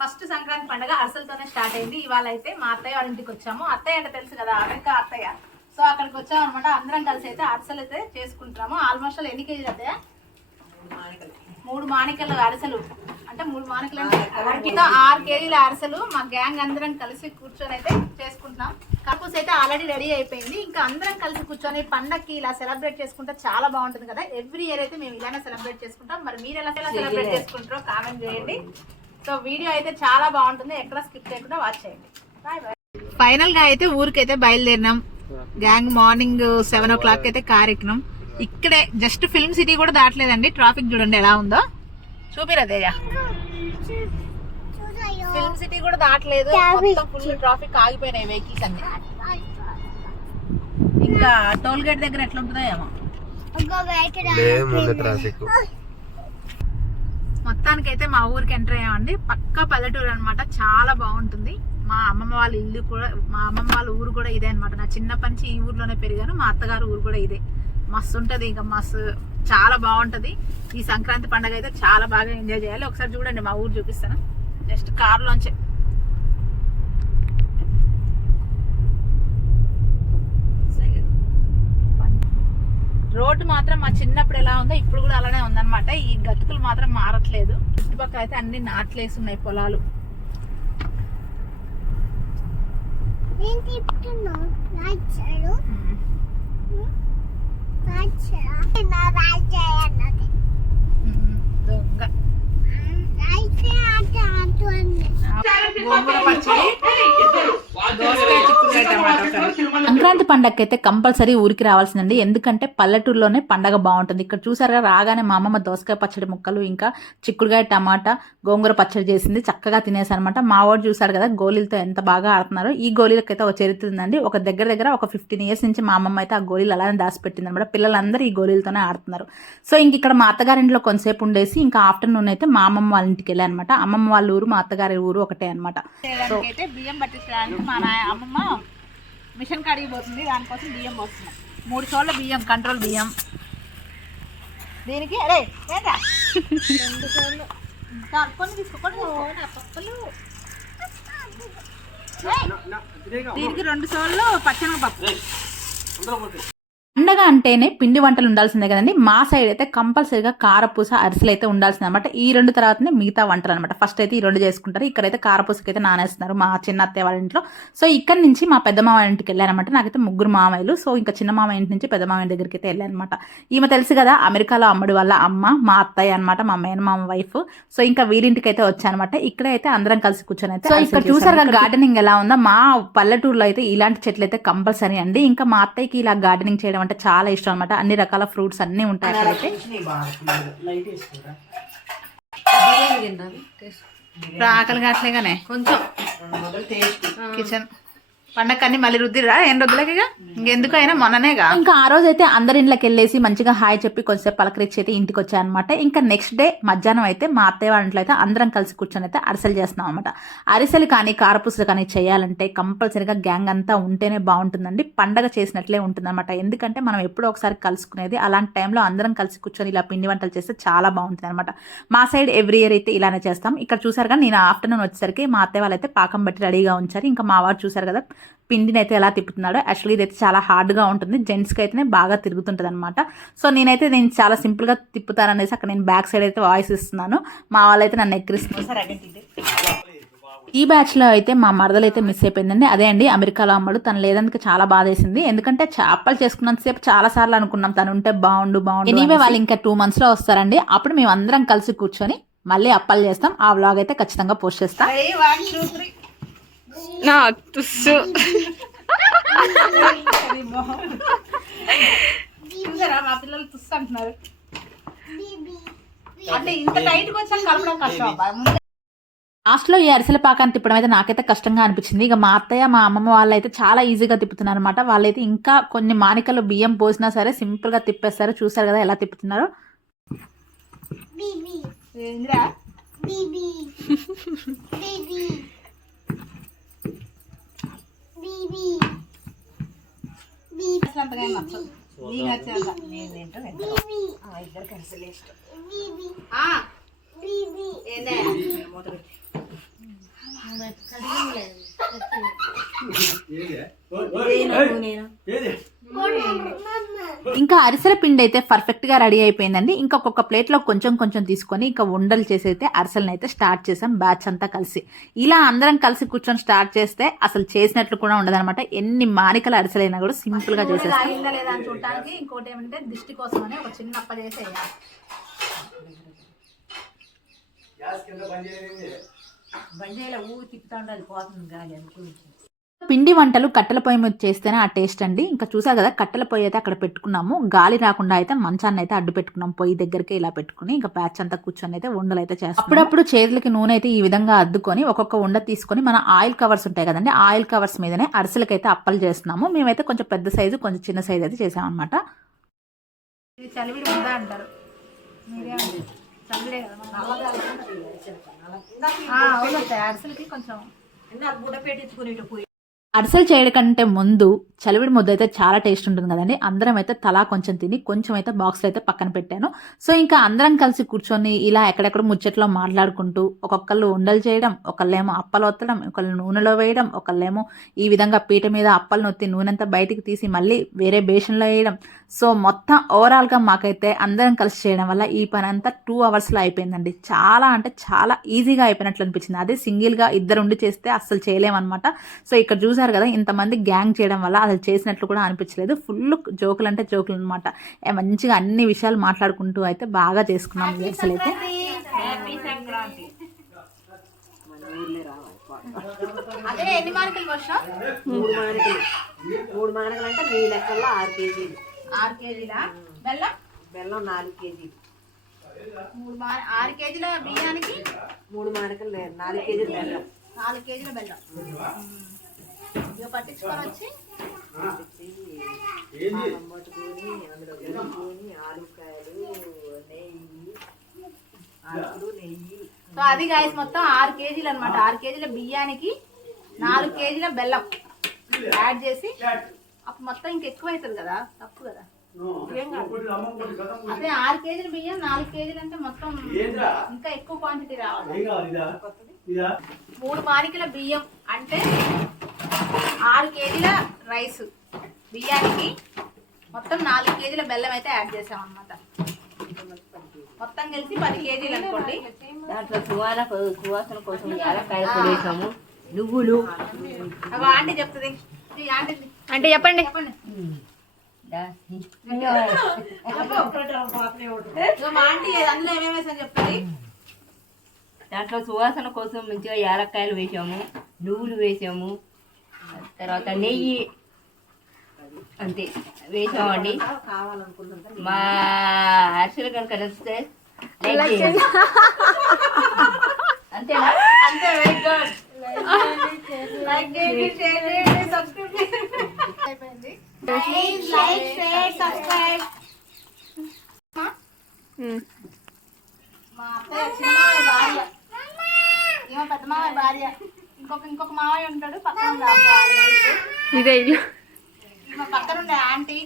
First Sankranti పండుగ అరిసెలతోనే start అయింది. ఇవాళ అయితే మా అత్తయ్య వాళ్ళ ఇంటికి వచ్చాము. అత్తయ్య అంటే తెలుసు కదా, ఇంకా అత్తయ్య. సో అక్కడికి వచ్చాము అనమాట. అందరం కలిసి అయితే అరిసెలు అయితే చేసుకుంటున్నాము. ఆల్మోస్ట్ ఎన్ని కేజీలు అత్తయ్య? 3 మాణికలు అరిసెలు, అంటే 3 మాణికలు అంటే 6 కేజీల అరిసెలు మా గ్యాంగ్ అందరం కలిసి కూర్చొని అయితే చేసుకుంటున్నాం. కర్పూస్ అయితే ఆల్రెడీ రెడీ అయిపోయింది. ఇంకా అందరం కలిసి కూర్చొని పండగకి ఇలా సెలబ్రేట్ చేసుకుంటే చాలా బాగుంటుంది కదా. ఎవ్రీ ఇయర్ అయితే మేము ఇలానే సెలబ్రేట్ చేసుకుంటాం. మరి మీరు ఎలా సెలబ్రేట్ చేసుకుంటారో కామెంట్ చేయండి. సో వీడియో అయితే చాలా బాగుంటుంది, ఎక్కడ స్కిప్ చేయకుండా వాచ్ చేయండి. Bye bye. ఫైనల్ గా అయితే ఊరికైతే బయలుదేరినాం. గ్యాంగ్ మార్నింగ్ 7 o'clock అయితే కార్ ఎక్కినాం. ఇక్కడే జస్ట్ ఫిల్మ్ సిటీ కూడా దాటలేదండి. ట్రాఫిక్ చూడండి ఎలా ఉందో, చూపిరదేయ్యా. ఫిల్మ్ సిటీ కూడా దాటలేదు, మొత్తం ఫుల్ ట్రాఫిక్, ఆగిపోయినాయి వెహికల్స్ అన్ని. ఇంకా టోల్ గేట్ దగ్గర ఎట్లా ఉంటుందో ఏమో. మొత్తానికైతే మా ఊరికి ఎంటర్ అయ్యామండి. పక్కా పల్లెటూరు అనమాట, చాలా బాగుంటుంది. మా అమ్మమ్మ వాళ్ళ ఇల్లు కూడా, మా అమ్మమ్మ వాళ్ళ ఊరు కూడా ఇదే అనమాట. నా చిన్నప్పటి నుంచి ఈ ఊర్లోనే పెరిగాను. మా అత్తగారు ఊరు కూడా ఇదే. మస్తు ఉంటుంది, ఇంకా మస్తు చాలా బాగుంటుంది. ఈ సంక్రాంతి పండుగ అయితే చాలా బాగా ఎంజాయ్ చేయాలి. ఒకసారి చూడండి మా ఊరు చూపిస్తాను, జస్ట్ కార్లోంచే. రోడ్డు మాత్రం మా చిన్నప్పుడు ఎలా ఉందో ఇప్పుడు కూడా అలానే ఉందన్నమాట. ఈ గతుకులు మాత్రం మారట్లేదు. చుట్టుపక్కల అయితే అన్ని నాట్లేసి ఉన్నాయి పొలాలు. సంక్రాంతి పండగకి అయితే కంపల్సరీ ఊరికి రావాల్సిందండి. ఎందుకంటే పల్లెటూరులోనే పండగ బాగుంటుంది. ఇక్కడ చూసారుగా, రాగానే మా అమ్మమ్మ దోసకాయ పచ్చడి ముక్కలు, ఇంకా చిక్కుడుకాయ టమాటా గోంగూర పచ్చడి చేసింది. చక్కగా తినేసనమాట. మా వాడు చూసారు కదా గోళీలతో ఎంత బాగా ఆడుతున్నారు. ఈ గోళీలకైతే ఒక చరిత్ర ఉందండి. ఒక దగ్గర ఒక 15 years నుంచి మా అమ్మమ్మ అయితే ఆ గోళీలు అలానే దాచిపెట్టింది అనమాట. పిల్లలందరూ ఈ గోళీలతోనే ఆడుతున్నారు. సో ఇంక ఇక్కడ మా అత్తగారింట్లో కొంతసేపు ఉండేసి ఇంకా ఆఫ్టర్నూన్ అయితే మా అమ్మమ్మ వాళ్ళ ఇంటికి వెళ్ళాను అనమాట. అమ్మమ్మ వాళ్ళ ఊరు మా అత్తగారి ఊరు ఒకటే అనమాట. అయితే బియ్యం పట్టించడానికి మా అమ్మమ్మ మిషన్ కాడికి పోతుంది. దానికోసం బియ్యం పోస్తున్నాం. 3 చోట్ల బియ్యం, కంట్రోల్ బియ్యం. దీనికి అరే ఏంటా 2 చోళ్ళు కొన్ని తీసుకోండి. దీనికి 2 చోళ్ళు పచ్చనగపప్పు. పండగ అంటేనే పిండి వంటలు ఉండాల్సిందే కదండి. మా సైడ్ అయితే కంపల్సరీగా కారపూస, అరిసెలు అయితే ఉండాల్సింది అనమాట. ఈ 2 తర్వాతనే మిగతా వంటలు అనమాట. ఫస్ట్ అయితే ఈ 2 చేసుకుంటారు. ఇక్కడైతే కారపూసకి అయితే నానేస్తున్నారు మా చిన్న అత్తయ్య వాళ్ళ ఇంట్లో. సో ఇక్కడ నుంచి మా పెద్ద మామ ఇంటికి వెళ్ళానమాట. నాకైతే 3 మామయ్యలు. సో ఇంకా చిన్న మామ ఇంటి నుంచి పెద్ద మామ దగ్గరికి అయితే వెళ్ళానమాట. ఈమె తెలుసు కదా, అమెరికాలో అమ్మడి వాళ్ళ అమ్మ, మా అత్తయ్య అనమాట, మా మేనమామ వైఫ్. సో ఇంకా వీరింటికి అయితే వచ్చానమాట. ఇక్కడే అయితే అందరం కలిసి కూర్చొని అయితే. సో ఇక్కడ చూసారు గార్డెనింగ్ ఎలా ఉందో. మా పల్లెటూరులో అయితే ఇలాంటి చెట్లు అయితే కంపల్సరీ అండి. ఇంకా మా అత్తయ్యకి ఇలా గార్డెనింగ్ చేయడం అంటే చాలా ఇష్టం అనమాట. అన్ని రకాల ఫ్రూట్స్ అన్ని ఉంటాయి అక్కడైతే. ఆకలి కావట్లేగానే కొంచెం కిచెన్ పండగని మళ్ళీ రుద్దిరా ఏం రుద్దులకిగా ఇంకెందుకైనా మొన్ననేగా. ఇంకా ఆ రోజు అయితే అందరి ఇంట్లోకి వెళ్ళేసి మంచిగా హాయ్ చెప్పి కొంచెంసేపు పలకరించి అయితే ఇంటికి వచ్చాయనమాట. ఇంకా నెక్స్ట్ డే మధ్యాహ్నం అయితే మా అత్తయ్య వాళ్ళ ఇంట్లో అయితే అందరం కలిసి కూర్చొని అయితే అరిసెలు చేస్తున్నాం అనమాట. అరిసెలు కానీ కారపూసలు కానీ చేయాలంటే కంపల్సరీగా గ్యాంగ్ అంతా ఉంటేనే బాగుంటుందండి. పండగ చేసినట్లే ఉంటుందన్నమాట. ఎందుకంటే మనం ఎప్పుడో ఒకసారి కలుసుకునేది. అలాంటి టైంలో అందరం కలిసి కూర్చొని ఇలా పిండి వంటలు చేస్తే చాలా బాగుంటుంది అనమాట. మా సైడ్ ఎవ్రీ ఇయర్ అయితే ఇలానే చేస్తాం. ఇక్కడ చూసారుగా, నేను ఆఫ్టర్నూన్ వచ్చేసరికి మా అత్తయ్య వాళ్ళు అయితే పాకం బట్టి రెడీగా ఉంచారు. ఇంకా మా వాడు చూసారు కదా పిండిని అయితే ఎలా తిప్పుతున్నాడో. యాక్చువల్లీ ఇదైతే చాలా హార్డ్గా ఉంటుంది, జెంట్స్కి అయితేనే బాగా తిరుగుతుంటుంది అనమాట. సో నేను చాలా సింపుల్గా తిప్పుతాననేసి అక్కడ నేను బ్యాక్ సైడ్ అయితే వాయిస్ ఇస్తున్నాను. మా వాళ్ళైతే నన్ను ఎక్కిరిస్తున్నారు. ఈ బ్యాచ్లో అయితే మా మరదలు అయితే మిస్ అయిపోయిందండి. అదే అండి అమెరికాలో అమ్మడు. తను లేదందుకు చాలా బాధ వేసింది. ఎందుకంటే అప్పలు చేసుకున్నంతసేపు చాలా సార్లు అనుకున్నాం తను ఉంటే బాగుండు. ఎనీవే వాళ్ళు ఇంకా 2 monthsలో వస్తారండి. అప్పుడు మేము అందరం కలిసి కూర్చొని మళ్ళీ అప్పలు చేస్తాం. ఆ వ్లాగ్ అయితే ఖచ్చితంగా పోస్ట్ చేస్తాం. మా పిల్లలు తుస్సు అంటున్నారు. అంటే ఇంత టైట్ గా వచ్చాక కలపడం కష్టం. లాస్ట్లో ఈ అరిసెల పాకాన్ని తిప్పడం అయితే నాకైతే కష్టంగా అనిపించింది. ఇక మా అత్తయ్య మా అమ్మమ్మ వాళ్ళు అయితే చాలా ఈజీగా తిప్పుతున్నారు అనమాట. వాళ్ళైతే ఇంకా కొన్ని మానికలు బియ్యం పోసినా సరే సింపుల్ గా తిప్పేస్తారు. చూసారు కదా ఎలా తిప్పుతున్నారు. ఇంకా అరిసెల పిండి అయితే పర్ఫెక్ట్ గా రెడీ అయిపోయిందండి. ఇంకా ఒక్కొక్క ప్లేట్ లో కొంచెం కొంచెం తీసుకొని ఇంకా ఉండలు చేసి అయితే అరిసెలను అయితే స్టార్ట్ చేసాం బ్యాచ్ అంతా కలిసి. ఇలా అందరం కలిసి కూర్చొని స్టార్ట్ చేస్తే అసలు చేసినట్లు కూడా ఉండదన్నమాట. ఎన్ని మానికల అరిసెలైనా కూడా సింపుల్ గా చేసేస్తాం. చూడటానికి ఇంకోటి ఏమంటే దిష్టి కోసం అని ఒక చిన్న అప్ప చేసేయాలి. పిండి వంటలు కట్టెల పొయ్యి మీద చేస్తేనే ఆ టేస్ట్ అండి. ఇంకా చూసా కదా కట్టెల పొయ్యి అయితే అక్కడ పెట్టుకున్నాము. గాలి రాకుండా అయితే మంచాన్ని అయితే అడ్డు పెట్టుకున్నాం. పొయ్యి దగ్గరికి ఇలా పెట్టుకుని ఇంకా బ్యాచ్ అంతా కూర్చొని అయితే ఉండలు అయితే చేస్తాం. అప్పుడప్పుడు చేతులకి నూనె అయితే ఈ విధంగా అద్దుకొని ఒక్కొక్క ఉండ తీసుకొని మన ఆయిల్ కవర్స్ ఉంటాయి కదండి, ఆయిల్ కవర్స్ మీదనే అరిసెలకైతే అప్పలు చేస్తున్నాము. మేమైతే కొంచెం పెద్ద సైజు కొంచెం చిన్న సైజు అయితే చేసామన్నమాట. ఇది చలివిడి ఉందా అంటారు. అరిసెలకి కొంచెం అరిసెలు చేయడం కంటే ముందు చలివిడి ముద్ద అయితే చాలా టేస్ట్ ఉంటుంది కదండి. అందరం అయితే తలా కొంచెం తిని కొంచెం అయితే బాక్స్లో అయితే పక్కన పెట్టాను. సో ఇంకా అందరం కలిసి కూర్చొని ఇలా ఎక్కడెక్కడ ముచ్చట్లో మాట్లాడుకుంటూ ఒక్కొక్కళ్ళు ఉండలు చేయడం, ఒకళ్ళేమో అప్పలు ఒత్తడం, ఒకళ్ళు నూనెలో వేయడం, ఒకళ్ళేమో ఈ విధంగా పీట మీద అప్పలు నొత్తి నూనె అంతా బయటికి తీసి మళ్ళీ వేరే బేషన్లో వేయడం. సో మొత్తం ఓవరాల్గా మాకైతే అందరం కలిసి చేయడం వల్ల ఈ పని అంతా 2 అవర్స్లో అయిపోయిందండి. చాలా అంటే చాలా ఈజీగా అయిపోయినట్లు అనిపించింది. అదే సింగిల్గా ఇద్దరు ఉండి చేస్తే అస్సలు చేయలేమన్నమాట. సో ఇక్కడ చూసారు కదా ఇంతమంది గ్యాంగ్ చేయడం వల్ల అసలు చేసినట్లు కూడా అనిపించలేదు. ఫుల్ జోకులు అంటే జోకులు అనమాట. మంచిగా అన్ని విషయాలు మాట్లాడుకుంటూ అయితే బాగా చేసుకున్నాం అసలు అయితే. అదే ఎన్ని మార్కులు వర్షం? 3 మానకలు అంటే మీ లెక్కల్లో 6 కేజీలు. 6 కేజీల బెల్లం? బెల్లం 4 కేజీలు. 6 కేజీల బియ్యానికి 3 మానకలు 4 కేజీలు బెల్లం. 4 కేజీల బెల్లం ఇక పట్టించుకొని వచ్చి పట్టుకొని అందులో వేసుకొని ఆలుకాయలు నెయ్యి. సో అది గాయస్ మొత్తం 6 కేజీలు అనమాట. 6 కేజీల బియ్యానికి 4 కేజీల బెల్లం యాడ్ చేసి అప్పుడు మొత్తం ఇంకెక్కువ అవుతుంది కదా, తప్పు కదా. అదే 6 కేజీల బియ్యం 4 కేజీలు అంటే మొత్తం ఇంకా ఎక్కువ క్వాంటిటీ రావాలి. 3 మానికల బియ్యం అంటే 6 కేజీల రైస్ బియ్యానికి మొత్తం 4 కేజీల బెల్లం అయితే యాడ్ చేసాం అనమాట. మొత్తం కలిసి 10 కేజీలు అనుకోండి. దాంట్లో సువాసన కోసం యాలక్కాయలు పొడి వేసాము, నువ్వులు. ఆంటీ చెప్తుంది. అంటే చెప్పండి. చెప్పండి. దాంట్లో సువాసన కోసం మంచిగా యాలక్కాయలు వేసాము, నువ్వులు వేసాము, తర్వాత నెయ్యి అంతే వేసామండి. మా అరిసెలు కనుక నచ్చితే అంతేనా? అంతే. Very good. లైక్ చేయండి, షేర్ చేయండి, సబ్స్క్రైబ్ చేయండి. అయిపోయింది. Like share subscribe. మా అత్తయ్య చిన్న మామయ్య భార్య, ఏమో పెద్ద మామయ్య భార్య. ఇంకొక మామయ్య ఉంటాడు పక్కన. ఇదే ఇల్లు. మా పక్కన ఉండే ఆంటీ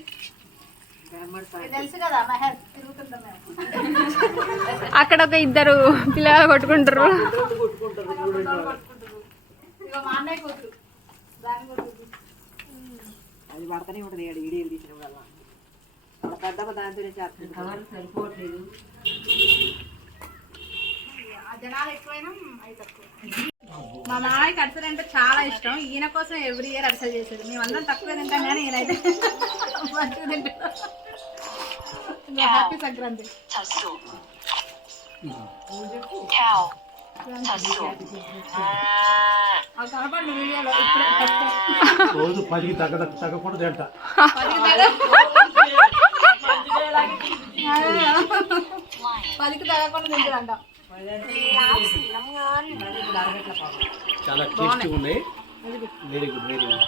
తెలుసు కదా, మెహర్ తిరుగుతుంటాం మేము. అక్కడ ఒక 2 పిల్లలు కొట్టుకుంటారు. ఇక మా అన్నయ్య కూతురు దాని కూతురు అది పడతానే ఉంటుంది. వీడియోలు తీసిన వల్ల వాళ్ళ పెద్దమ్మ దాంతోనే చేస్తుంది. సరిపోవట్లేదు. జనాలు ఎక్కువైనా అవి తక్కువ. మా మామయ్యకి అరిసెలు అంటే చాలా ఇష్టం. ఈయన కోసం ఎవ్రీ ఇయర్ అరిసెలు చేసేది. మేమందరం తక్కువ తింటాం కానీ ఈయనైతే మంచిగా తింటాం. హ్యాపీ సంక్రాంతి. కనపడి వీడియోలో రోజు 10కి తగ్గకుండా తింటా. 10కి తగ్గకుండా తింటాడంట. చాలా టేస్టీ ఉన్నాయి. Very good, very good.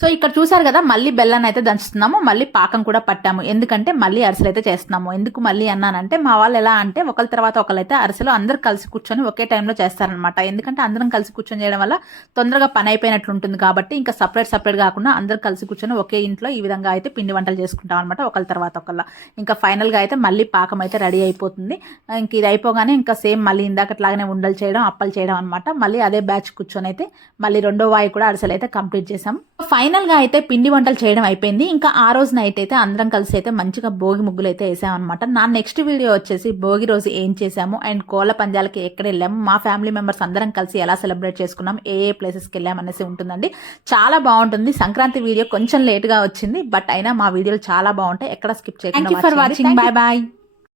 So ఇక్కడ చూసారు కదా మళ్ళీ బెల్లాన్ని అయితే దంచుతున్నాము, మళ్ళీ పాకం కూడా పట్టాము. ఎందుకంటే మళ్ళీ అరిసెలు అయితే చేస్తున్నాము. ఎందుకు మళ్ళీ అన్నానంటే మా వాళ్ళు ఎలా అంటే ఒకరి తర్వాత ఒకరైతే అరిసెలు అందరు కలిసి కూర్చొని ఒకే టైంలో చేస్తారనమాట. ఎందుకంటే అందరం కలిసి కూర్చొని చేయడం వల్ల తొందరగా పని అయిపోయినట్లు ఉంటుంది కాబట్టి ఇంకా సపరేట్ కాకుండా అందరు కలిసి కూర్చొని ఒకే ఇంట్లో ఈ విధంగా అయితే పిండి వంటలు చేసుకుంటాం అనమాట, ఒకరి తర్వాత ఒకళ్ళ. ఇంకా ఫైనల్గా అయితే మళ్ళీ పాకం అయితే రెడీ అయిపోతుంది. ఇంక ఇది అయిపోగానే ఇంకా సేమ్ మళ్ళీ ఇందాకట్లాగానే ఉండలు చేయడం, అప్పలు చేయడం అనమాట. మళ్ళీ అదే బ్యాచ్ కూర్చొని అయితే మళ్ళీ రెండో వాయి కూడా అరిసెలు అయితే కంప్లీట్ చేసాం. ఫైనల్ గా అయితే పిండి వంటలు చేయడం అయిపోయింది. ఇంకా ఆ రోజు నైట్ అయితే అందరం కలిసి అయితే మంచిగా భోగి ముగ్గులు అయితే వేసామన్నమాట. నా నెక్స్ట్ వీడియో వచ్చేసి భోగి రోజు ఏం చేసాము అండ్ కోళ్ళ పందాలకి ఎక్కడ వెళ్ళాము, మా ఫ్యామిలీ మెంబర్స్ అందరం కలిసి ఎలా సెలబ్రేట్ చేసుకున్నాం, ఏ ప్లేసెస్కి వెళ్ళాం అనేసి ఉంటుందండి. చాలా బాగుంటుంది. సంక్రాంతి వీడియో కొంచెం లేట్ గా వచ్చింది, బట్ అయినా మా వీడియోలు చాలా బాగుంటాయి. ఎక్కడ స్కిప్ చేయకుండా. Thank you for watching. Bye bye.